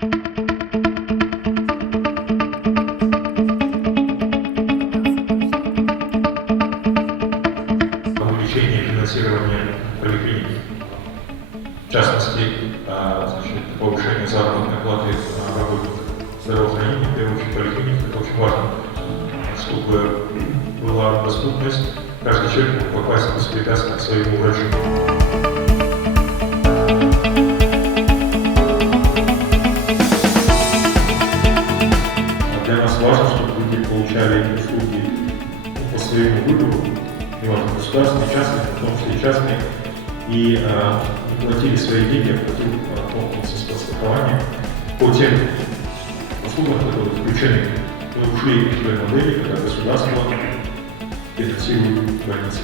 Увеличение финансирования поликлиник. В частности, повышение заработной платы работников здравоохранения, в первую очередь поликлиник. Это очень важно, чтобы была доступность, каждый человек мог попасть беспрепятственно к своему врачу. Для нас важно, чтобы люди получали эти услуги по своему выбору, неважно, государственные, частные, в том числе частные, и не платили свои деньги, а платили комплексное страхование по тем услугам, которые включены. Мы ушли из той модели, когда государство финансирует больницы.